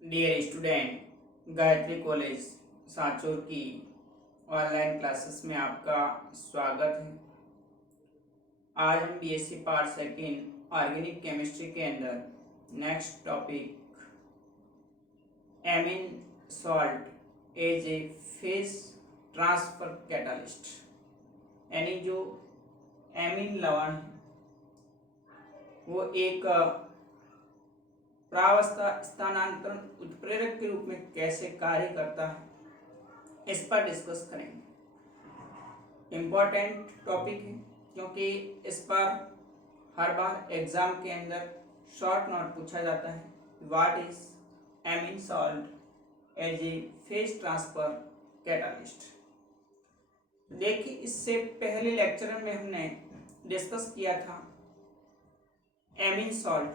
Dear student, Gayatri college Sanchore की online classes में आपका स्वागत है। आज हम BSc part second organic chemistry के अंदर next topic amine salt as a phase transfer catalyst, यानी जो एमीन लवण है वो एक प्रावस्था स्थानांतरण उत्प्रेरक के रूप में कैसे कार्य करता है, इस पर डिस्कस करेंगे। इम्पोर्टेंट टॉपिक है क्योंकि इस पर हर बार एग्जाम के अंदर शॉर्ट नोट पूछा जाता है। What is amine salt as a phase transfer catalyst. देखिए, इससे पहले लेक्चर में हमने डिस्कस किया था amine salt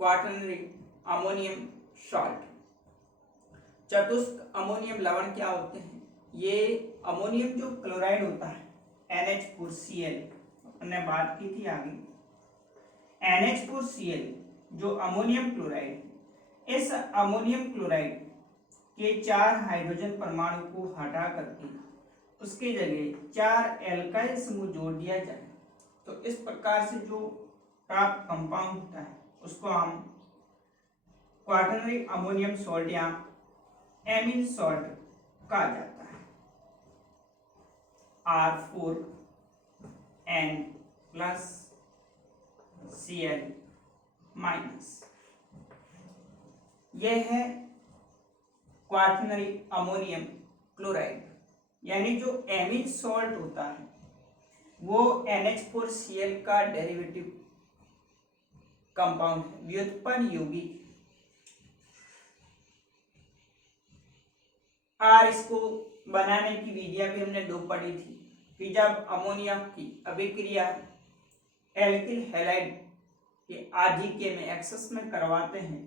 quaternary ammonium salt. चतुष्क अमोनियम लवण क्या होते हैं? ये अमोनियम जो क्लोराइड होता है NH4Cl, हमने बात की थी आगे। NH4Cl जो अमोनियम क्लोराइड, इस अमोनियम क्लोराइड के 4 हाइड्रोजन परमाणु को हटा करके उसके जगह 4 एल्काइल समूह जोड़ दिया जाए तो इस प्रकार से जो प्राप्त कंपाउंड होता है उसको हम क्वाटरनरी अमोनियम सॉल्ट या एमीन सॉल्ट कहा जाता है। R4N प्लस Cl माइनस, यह है क्वाटरनरी अमोनियम क्लोराइड। यानी जो एमीन सॉल्ट होता है वो NH4Cl का डेरिवेटिव कंपाउंड है, व्युत्पन्न यौगिक। और इसको बनाने की विधियां भी हमने 2 पढ़ी थी कि जब अमोनिया की अभिक्रिया एल्किल हैलाइड के आधिक्य में एक्सेस में करवाते हैं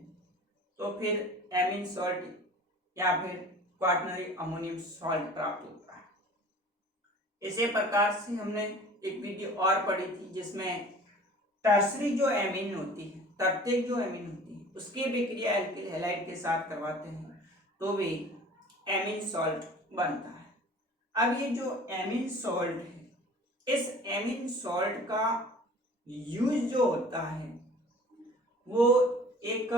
तो फिर एमीन सॉल्ट या फिर क्वाटरनरी अमोनियम सॉल्ट प्राप्त होता है। इसी प्रकार से हमने एक विधि और पढ़ी थी जिसमें टर्सरी जो एमीन होती है, तृतीयक जो एमीन होती है, उसकी अभिक्रिया एल्किल हैलाइड के साथ करवाते हैं तो वे एमीन सॉल्ट बनता है। अब ये जो एमीन सॉल्ट है, इस एमीन सॉल्ट का यूज जो होता है वो एक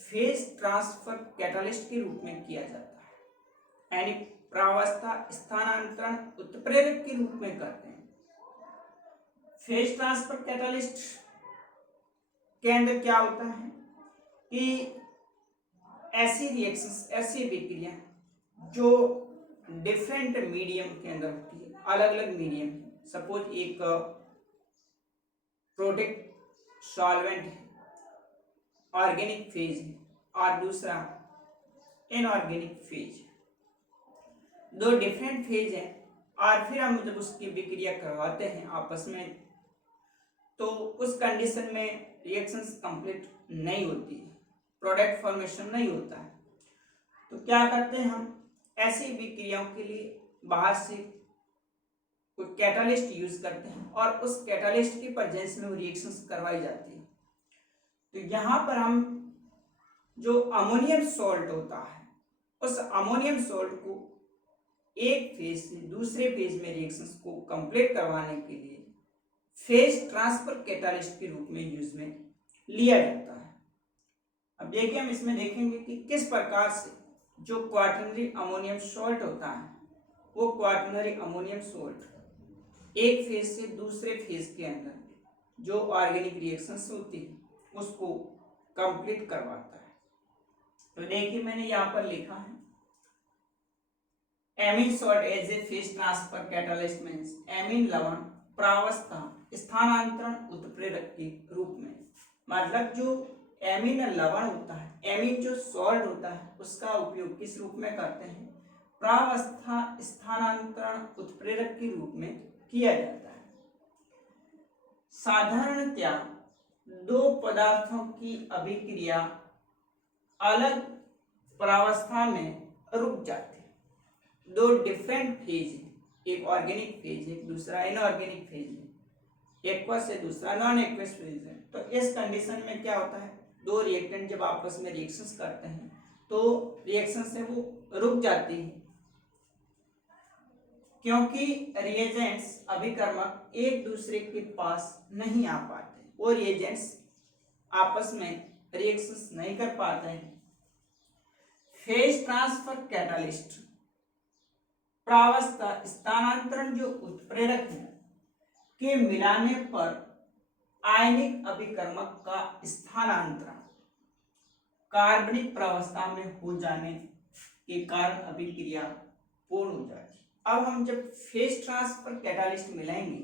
फेज ट्रांसफर कैटालिस्ट के रूप में किया जाता है, यानी प्रावस्था स्थानांतरण उत्प्रेरक के रूप में करते हैं। फेज ट्रांसफर कैटालिस्ट के अंदर क्या होता है कि ऐसी रिएक्शंस, ऐसी अभिक्रिया जो डिफरेंट मीडियम के अंदर होती है, अलग अलग मीडियम, सपोज एक प्रोडक्ट सॉल्वेंट है, ऑर्गेनिक फेज है, और दूसरा इनऑर्गेनिक फेज है। 2 डिफरेंट फेज है और फिर हम जब उसकी अभिक्रिया करवाते हैं आपस में तो उस कंडीशन में रिएक्शंस कंप्लीट नहीं होती है, प्रोडक्ट फॉर्मेशन नहीं होता है। तो क्या करते हैं हम ऐसी विक्रियाओं के लिए बाहर से कोई कैटालिस्ट यूज करते हैं और उस कैटालिस्ट की प्रेजेंस में वो रिएक्शंस करवाई जाती है। तो यहाँ पर हम जो अमोनियम सॉल्ट होता है उस अमोनियम सॉल्ट को एक फेज से दूसरे फेज में रिएक्शंस को कंप्लीट करवाने के लिए फेज ट्रांसफर कैटालिस्ट के रूप में यूज में लिया जाता है। अब देखिए, हम इसमें देखेंगे कि किस प्रकार से जो क्वाटरनरी अमोनियम सॉल्ट होता है वो क्वाटरनरी अमोनियम सॉल्ट एक फेज से दूसरे फेज के अंदर जो ऑर्गेनिक रिएक्शंस होती है उसको कंप्लीट करवाता है। तो देखिए, मैंने यहाँ पर लिखा है amine salt as a phase transfer catalyst means amine लवण प्रावस्था स्थानांतरण उत्प्रेरक के रूप में। मतलब जो एमीन लवण होता है, एमीन जो सॉल्ट होता है, उसका उपयोग किस रूप में करते हैं? प्रावस्था स्थानांतरण उत्प्रेरक के रूप में किया जाता है। साधारणतया 2 पदार्थों की अभिक्रिया अलग प्रावस्था में रुक जाती है। 2 डिफरेंट फेज है, एक ऑर्गेनिक फेज है, दूसरा इनऑर्गेनिक फेज है, एक्वस से दूसरा नॉन एक्वस फेज है। तो इस कंडीशन में क्या होता है, दो रिएक्टेंट जब आपस में रिएक्शंस करते हैं तो रिएक्शन से वो रुक जाती है, क्योंकि रिएजेंट्स अभिकर्मक एक दूसरे के पास नहीं आ पाते, वो रिएजेंट्स आपस में रिएक्शंस नहीं कर पाते हैं। फेज ट्रांसफर कैटालिस्ट प्रावस्था स्थानांतरण जो उत्प्रेरक है के मिलाने पर आयनिक अभिकर्मक का स्थानांतरण कार्बनिक प्रावस्था में हो जाने के कारण अभिक्रिया पूर्ण हो जाएगी। अब हम जब फेज ट्रांसफर कैटालिस्ट मिलाएंगे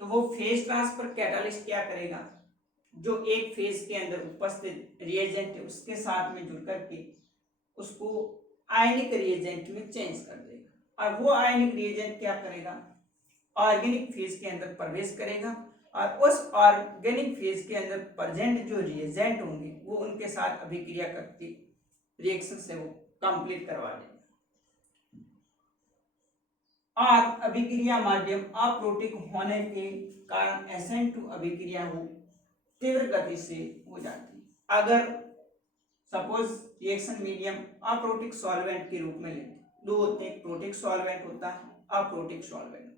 तो वो फेज ट्रांसफर कैटालिस्ट क्या करेगा, जो एक फेज के अंदर उपस्थित रिएजेंट है उसके साथ में जुड़ करके उसको आयनिक रिएजेंट में चेंज कर देगा, और वो आयनिक रिएजेंट क्या करेगा, ऑर्गेनिक फेज के अंदर प्रवेश करेगा और उस ऑर्गेनिक फेज के अंदर प्रेजेंट जो रिएजेंट होंगे वो उनके साथ अभिक्रिया करके रिएक्शन से वो कंप्लीट करवा देगा। और अभिक्रिया माध्यम अप्रोटिक होने के कारण SN2 अभिक्रिया हो तीव्र गति से हो जाती है। अगर suppose reaction medium aprotic solvent के रूप में लेते, दो होते हैं, प्रोटिक सॉल्वेंट होता है, अप्रोटिक सॉल्वेंट।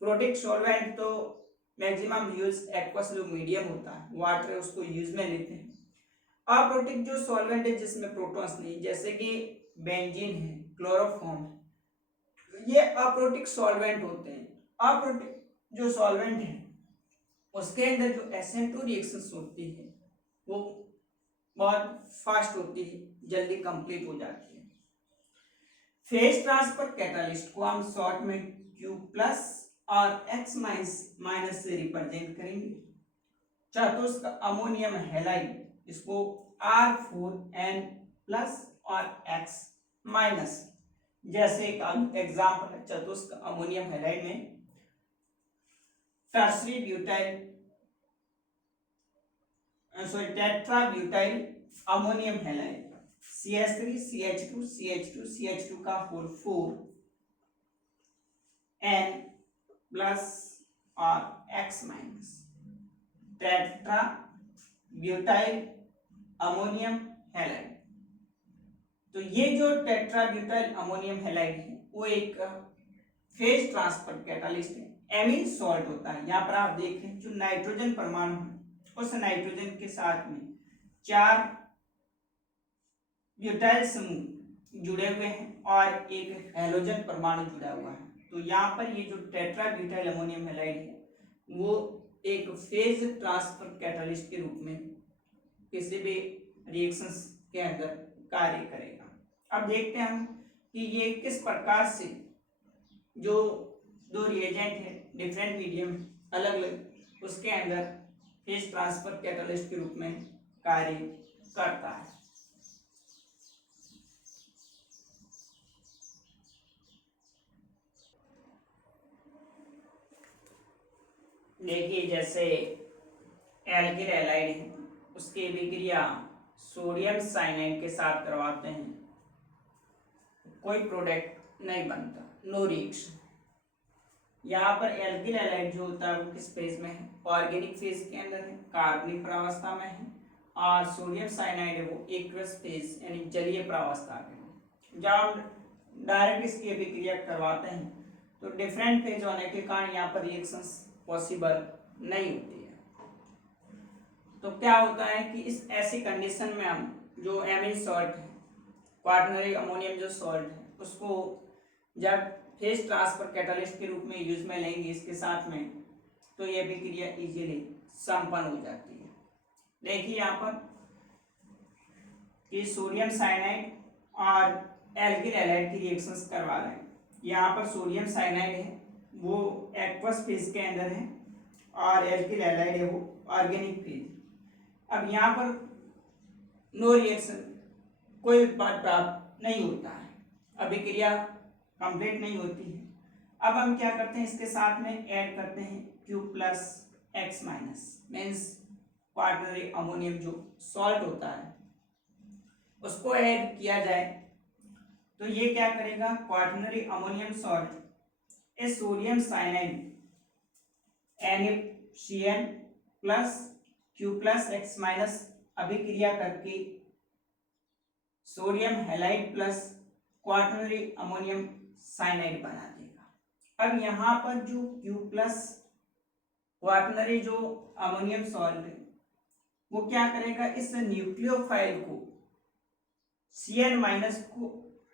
प्रोटिक सॉल्वेंट तो मैक्सिमम यूज एक्वस जो मीडियम होता है वाटर है उसको यूज में लेते हैं। अप्रोटिक जो सॉल्वेंट है जिसमें प्रोटॉन्स नहीं, जैसे कि बेंजीन है, क्लोरोफॉर्म है, ये अप्रोटिक सॉल्वेंट होते हैं। अप्रोटिक जो सॉल्वेंट है उसके अंदर जो SN2 रिएक्शंस होती है वो बहुत फास्ट होती है, जल्दी कंप्लीट हो जाती है। फेज ट्रांसफर कैटालिस्ट को हम शॉर्ट में Q प्लस और X माइनस से रिप्रेजेंट करेंगे। चतुष्क अमोनियम हैलाइड इसको R4N प्लस और X माइनस, जैसे एक एग्जाम्पल है चतुष्क अमोनियम हैलाइड में tertiary butyl tetra butyl ammonium halide CH3 CH2 CH2 CH2 का होल 4 N प्लस और X minus tetra butyl ammonium halide. तो ये जो टेट्रा ब्यूटाइल अमोनियम हैलाइड है वो एक फेज ट्रांसफर कैटालिस्ट है, एमीन सॉल्ट होता है। यहाँ पर आप देखें जो नाइट्रोजन परमाणु है उस नाइट्रोजन के साथ में 4 ब्यूटाइल समूह जुड़े हुए हैं और एक हैलोजन परमाणु जुड़ा हुआ है। तो यहाँ पर ये जो टेट्रा ब्यूटाइल अमोनियम हैलाइड है वो एक फेज ट्रांसफर कैटालिस्ट के रूप में किसी भी रिएक्शंस के अंदर कार्य करेगा। अब देखते हैं हम कि ये किस प्रकार से जो दो रिएजेंट है डिफरेंट मीडियम अलग अलग उसके अंदर फेज ट्रांसफर कैटालिस्ट के रूप में कार्य करता है। देखिए जैसे एल्किल हैलाइड है उसकी अभिक्रिया सोडियम साइनाइड के साथ करवाते हैं, कोई प्रोडक्ट नहीं बनता, नो रिएक्शन। यहाँ पर एल्किल हैलाइड जो होता है वो किस फेज में है, ऑर्गेनिक फेज के अंदर है, कार्बनिक प्रावस्था में है, और सोडियम साइनाइड है वो एक्वस फेज यानी जलीय प्रावस्था में है। जब हम डायरेक्ट इसकी अभिक्रिया करवाते हैं तो डिफरेंट फेज होने के कारण यहाँ पर रिएक्शंस पॉसिबल नहीं होती है। तो क्या होता है कि इस ऐसी कंडीशन में हम जो एमीन सॉल्ट है, क्वाaternary अमोनियम जो सॉल्ट है, उसको जब फेज ट्रांसफर कैटालिस्ट के रूप में यूज में लेंगे इसके साथ में, तो ये अभिक्रिया इजीली संपन्न हो जाती है। देखिए यहाँ पर कि सोडियम साइनाइड और एल्किल हैलाइड की रिएक्शंस करवा रहे हैं। यहाँ पर सोडियम साइनाइड है वो एक्वस फेज के अंदर है और एल्किल हैलाइड है वो ऑर्गेनिक फेज। अब यहाँ पर नो रिएक्शन, कोई उत्पाद प्राप्त नहीं होता है, अभिक्रिया कंप्लीट नहीं होती है। अब हम क्या करते हैं, इसके साथ में ऐड करते हैं Q plus X minus, means quaternary ammonium जो सॉल्ट होता है उसको ऐड किया जाए तो ये क्या करेगा, क्वाaternary अमोनियम सॉल्ट इस sodium cyanide NaCN plus Q plus X minus अभिक्रिया करके sodium halide plus quaternary ammonium cyanide बना देगा। अब यहाँ पर जो Q प्लस क्वाटरनरी जो अमोनियम सॉल्ट है वो क्या करेगा, इस न्यूक्लियोफाइल को Cn माइनस को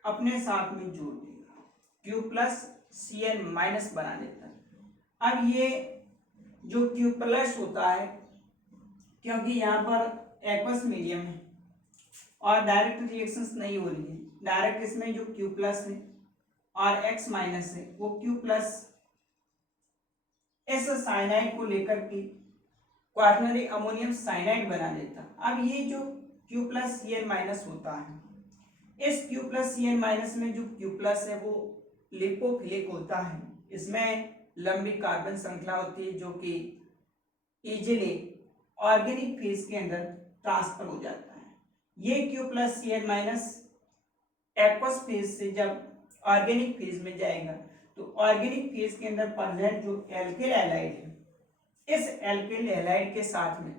अपने साथ में जोड़ देगा, Q प्लस Cn माइनस बना देता है। अब ये जो Q प्लस होता है, क्योंकि यहाँ पर एक्वस मीडियम है और डायरेक्ट रिएक्शंस नहीं हो रही है, डायरेक्ट इसमें जो Q प्लस है और X माइनस है वो Q प्लस इस साइनाइड को लेकर के क्वाटरनरी अमोनियम साइनाइड बना देता। अब ये जो Q प्लस Cn माइनस होता है, इस Q प्लस Cn माइनस में जो Q प्लस है वो लिपोफिलिक होता है, इसमें लंबी कार्बन श्रृंखला होती है जो कि इजीली ऑर्गेनिक फेज के अंदर ट्रांसफर हो जाता है। ये Q plus Cn minus aqueous phase से जब ऑर्गेनिक फेज में जाएगा तो ऑर्गेनिक फेज के अंदर प्रेजेंट जो एल्किल हैलाइड है, इस एल्किल हैलाइड के साथ में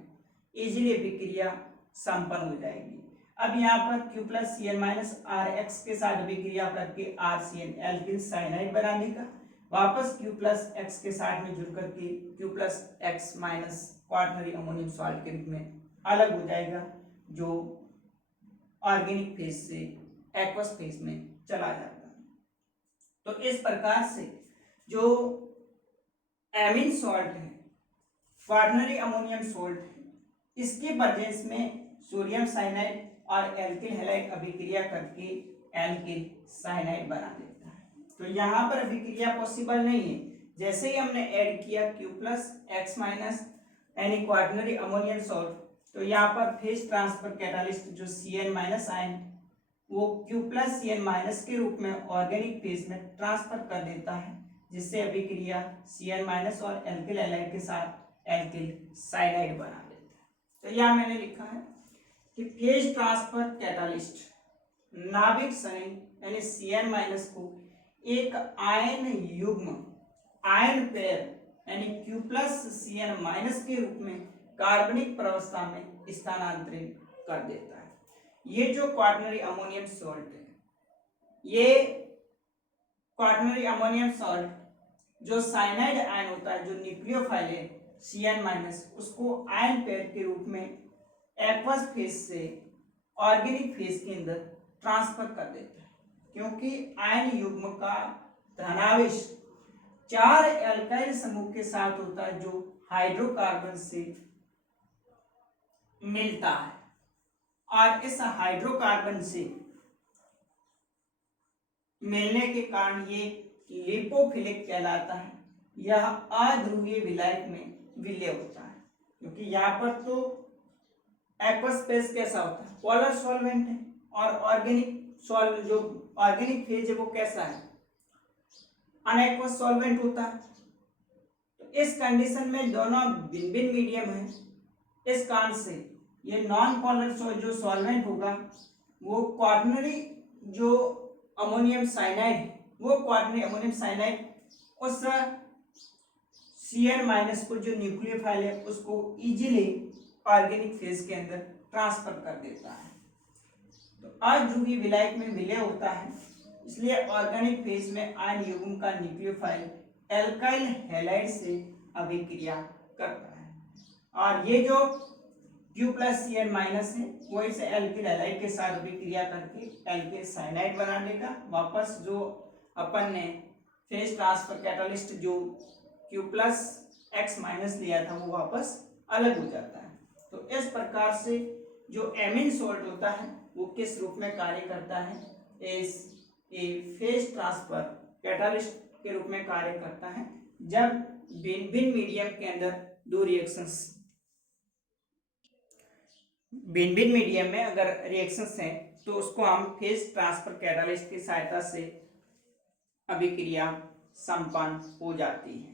इजीली अभिक्रिया संपन्न हो जाएगी। अब यहाँ पर Q plus Cn minus R X के साथ अभिक्रिया करके RCN एल्किल साइनाइड बना देगा, वापस Q प्लस एक्स के साथ में जुड़ करके Q plus x minus quaternary ammonium salt के रूप में अलग हो जाएगा, जो ऑर्गेनिक फेज से एक्वस फेज में चला जाता है। तो इस प्रकार से जो एमीन सॉल्ट है, क्वाटरनरी अमोनियम सॉल्ट है, इसके प्रेजेंस में सोडियम साइनाइड और एल्किल हैलाइड अभिक्रिया करके एल्किल साइनाइड बना देता है। तो यहाँ पर अभिक्रिया पॉसिबल नहीं है। जैसे ही हमने ऐड किया Q प्लस एक्स माइनस यानी क्वाटरनरी अमोनियम सॉल्ट, तो यहाँ पर फेज ट्रांसफर कैटालिस्ट जो Cn माइनस आयन वो Q प्लस Cn माइनस के रूप में ऑर्गेनिक फेज में ट्रांसफर कर देता है, जिससे अभिक्रिया Cn माइनस और एल्किल हैलाइड के साथ एल्किल साइनाइड बना देता है। तो यहाँ मैंने लिखा है कि फेज ट्रांसफर कैटालिस्ट नाभिक संयुग्म यानी Cn माइनस को एक आयन युग्म आयन पेयर यानी Q प्लस Cn माइनस के रूप में कार्बनिक प्रवस्था में स्थानांतरित कर देता है। ये जो क्वाटरनरी अमोनियम सॉल्ट है, ये क्वाटरनरी अमोनियम सॉल्ट जो साइनाइड आयन होता है, जो न्यूक्लियोफाइल है Cn माइनस, उसको आयन पेयर के रूप में एक्वस फेज से ऑर्गेनिक फेज के अंदर ट्रांसफर कर देता है, क्योंकि आयन युग्म का धनावेश 4 एल्काइल समूह के साथ होता है जो हाइड्रोकार्बन से मिलता है, और इस हाइड्रोकार्बन से मिलने के कारण ये लिपोफिलिक कहलाता है। यह अध्रुवीय विलायक में विलय होता है, क्योंकि यहाँ पर तो एक्वस फेज कैसा होता है, पोलर सॉल्वेंट है, और ऑर्गेनिक जो ऑर्गेनिक फेज है वो कैसा है, अनएक्वस सॉल्वेंट होता है। तो इस कंडीशन में दोनों भिन्न भिन्न मीडियम है, इस कारण से ये नॉन पोलर जो सॉल्वेंट होगा वो क्वाटरनरी जो अमोनियम साइनाइड, वो क्वाटरनरी अमोनियम साइनाइड उस Cn माइनस को जो न्यूक्लियोफाइल है उसको इजीली ऑर्गेनिक फेज के अंदर ट्रांसफर कर देता है। तो अध्रुवीय विलायक में विलय होता है, इसलिए ऑर्गेनिक फेज में आयन युग्म का न्यूक्लियोफाइल एल्काइल हैलाइड से अभिक्रिया करता है, और ये जो Q प्लस Cn माइनस है वो इस एल्किल हैलाइड के साथ अभिक्रिया करके एल्किल साइनाइड बना देगा। वापस जो अपन ने फेज ट्रांसफर कैटालिस्ट जो Q प्लस एक्स माइनस लिया था वो वापस अलग हो जाता है। तो इस प्रकार से जो एमीन सॉल्ट होता है वो किस रूप में कार्य करता है, इस फेज ट्रांसफर कैटालिस्ट के रूप में कार्य करता है। जब भिन्न भिन्न मीडियम के अंदर दो रिएक्शंस, भिन्न भिन्न मीडियम में अगर रिएक्शंस हैं तो उसको हम फेज ट्रांसफर कैटालिस्ट की सहायता से अभिक्रिया संपन्न हो जाती है।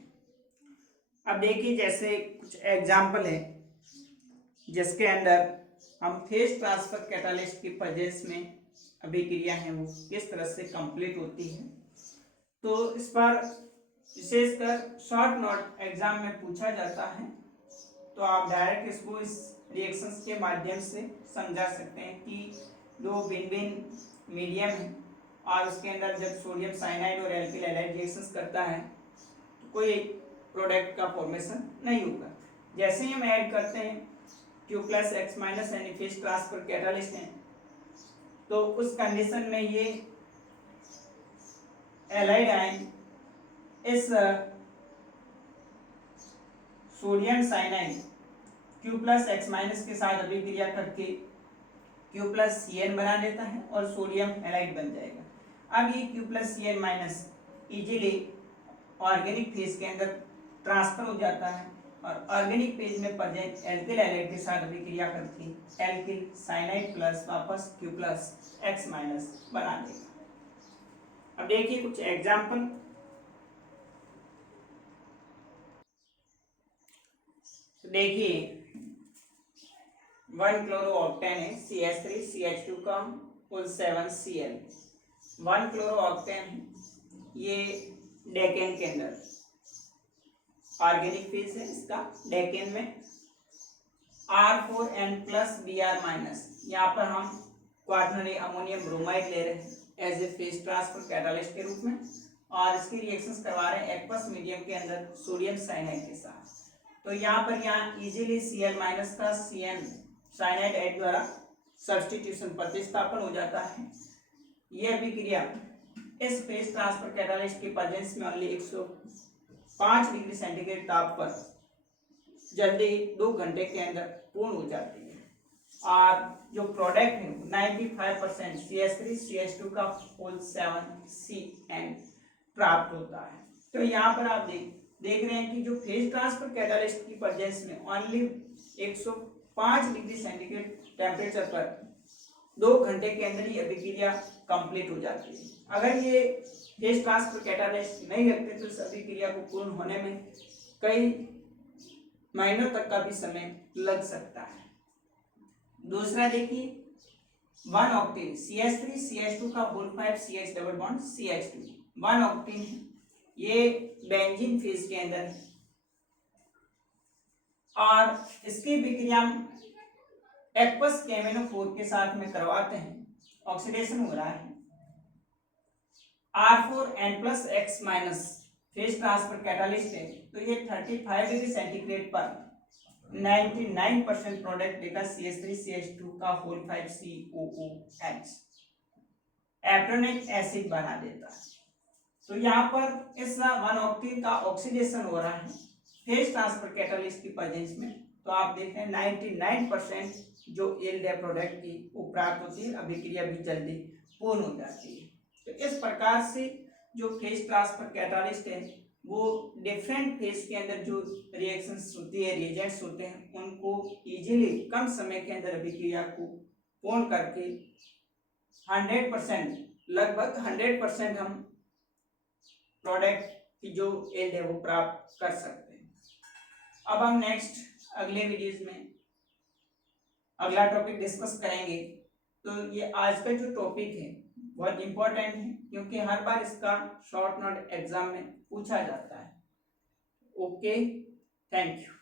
अब देखिए जैसे कुछ एग्जाम्पल है जिसके अंदर हम फेज ट्रांसफर कैटालिस्ट की प्रेजेंस में अभिक्रिया है वो किस तरह से कंप्लीट होती है। तो इस पर विशेषकर शॉर्ट नोट एग्जाम में पूछा जाता है तो आप डायरेक्ट इसको इस रिएक्शंस के माध्यम से समझा सकते हैं कि दो भिन्न भिन्न मीडियम है और उसके अंदर जब सोडियम साइनाइड और एल्किल हैलाइड रिएक्शंस करता है तो कोई प्रोडक्ट का फॉर्मेशन नहीं होगा। जैसे ही हम ऐड करते हैं Q प्लस एक्स माइनस यानी फेज ट्रांसफर कैटालिस्ट है, तो उस कंडीशन में ये एलाइड आयन इस sodium cyanide Q plus x minus के साथ अभिक्रिया करके Q प्लस Cn बना देता है और सोडियम एलाइड बन जाएगा। अब ये Q plus Cn minus easily organic phase के अंदर ट्रांसफर हो जाता है और ऑर्गेनिक फेज में प्रेजेंट एल्किल हैलाइड के साथ अभिक्रिया करके एल्किल साइनाइड प्लस वापस Q प्लस एक्स माइनस बना देगा। अब देखिए कुछ एग्जाम्पल। देखिए 1 क्लोरो ऑक्टेन है CH3 CH2 का कुल 7Cl। 1 क्लोरो ऑक्टेन है, ये डेकेन के अंदर ऑर्गेनिक फेज है इसका। डेकेन में R4N प्लस Br माइनस, यहाँ पर हम क्वाटरनरी अमोनियम ब्रोमाइड ले रहे हैं as a phase transfer catalyst के रूप में और इसकी रिएक्शंस करवा रहे हैं एक्वस मीडियम के अंदर सोडियम साइनाइड के साथ। तो यहाँ इजीली Cl माइनस का Cn साइनाइड एड द्वारा सब्स्टिट्यूशन प्रतिस्थापन हो जाता है। यह अभिक्रिया इस फेज ट्रांसफर कैटालिस्ट की प्रेजेंस में ओनली 105 डिग्री सेंटीग्रेड ताप पर जल्दी 2 घंटे के अंदर पूर्ण हो जाती है और जो प्रोडक्ट है 95% CH3 CH2 का होल 7Cn प्राप्त होता है। तो यहाँ पर आप देख रहे हैं कि जो फेज ट्रांसफर कैटालिस्ट की प्रेजेंस में ओनली 105 डिग्री सेंटीग्रेड टेम्परेचर पर 2 घंटे के अंदर ही अभिक्रिया कंप्लीट हो जाती है। अगर ये फेज ट्रांसफर कैटालिस्ट नहीं लगते तो इस अभिक्रिया को पूर्ण होने में कई महीनों तक का भी समय लग सकता है। दूसरा देखिए 1 ऑक्टेन CH3 CH2 का whole 5 CH double bond CH2 1 octane है, ये बेंजीन फेज के अंदर है और इसकी विक्रिया एक्वस KMnO4 के साथ में करवाते हैं। ऑक्सीडेशन हो रहा है R4N plus x minus phase transfer catalyst है, तो ये 35 डिग्री सेंटीग्रेड पर 99% प्रोडक्ट देगा CH3 CH2 का होल 5 COOH एप्रोनिक एसिड बना देता है। तो यहाँ पर इस 1 ऑक्टेन का ऑक्सीडेशन हो रहा है फेज ट्रांसफर कैटालिस्ट की प्रेजेंस में, तो आप देख रहे हैं 99% जो यील्ड है प्रोडक्ट की वो प्राप्त होती है, अभिक्रिया भी जल्दी पूर्ण हो जाती है। तो इस प्रकार से जो फेज ट्रांसफर कैटालिस्ट है वो डिफरेंट फेज के अंदर जो रिएक्शंस होती है रिएजेंट्स होते हैं उनको इजीली कम समय के अंदर अभिक्रिया को पूर्ण करके 100% लगभग 100% हम प्रोडक्ट की जो यील्ड है वो प्राप्त कर सकते हैं। अब हम नेक्स्ट अगले वीडियोज में अगला टॉपिक डिस्कस करेंगे। तो ये आज का जो टॉपिक है बहुत इंपॉर्टेंट है क्योंकि हर बार इसका शॉर्ट नोट एग्जाम में पूछा जाता है। Okay, thank you.